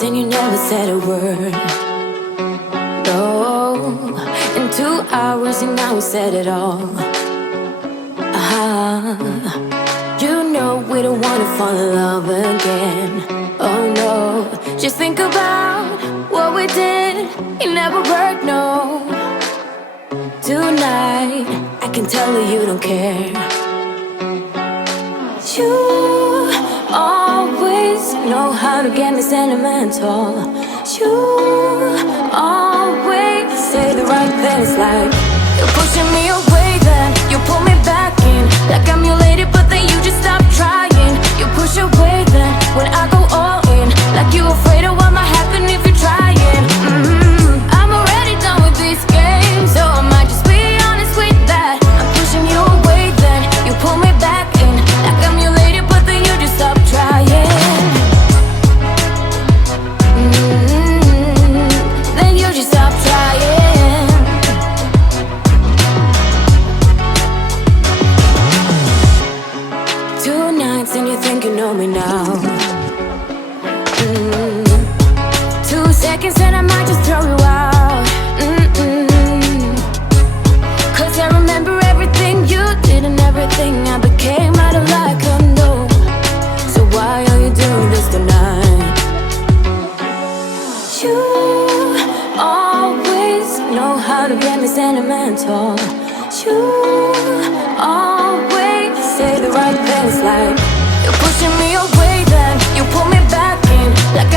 minutes and you never said a word. No, in 2 hours and now we said it all. You know we don't wanna fall in love again. Oh no, just think about what we did. It never worked, no. Tonight, I can tell that you don't care. You always know how to get me sentimental. You always say the right things, like you're pushing me away, then you pull me back in. Like I'm your lady, but then you just stop trying. You push away, then when I go all in, like you afraid of what might happen if you're trying. I'm already done with these games, so I might just be honest with that. I'm pushing you away, then you pull me back in. Like I'm your lady, but then you just stop trying. Then you just stop trying. 2 nights and you think you know me now. 2 seconds and I might just throw you out. Cause I remember everything you did and everything I became out of like a no. So why are you doing this tonight? You always know how to get me sentimental. You always say the right things, like you're pushing me away, then you pull me back in. Like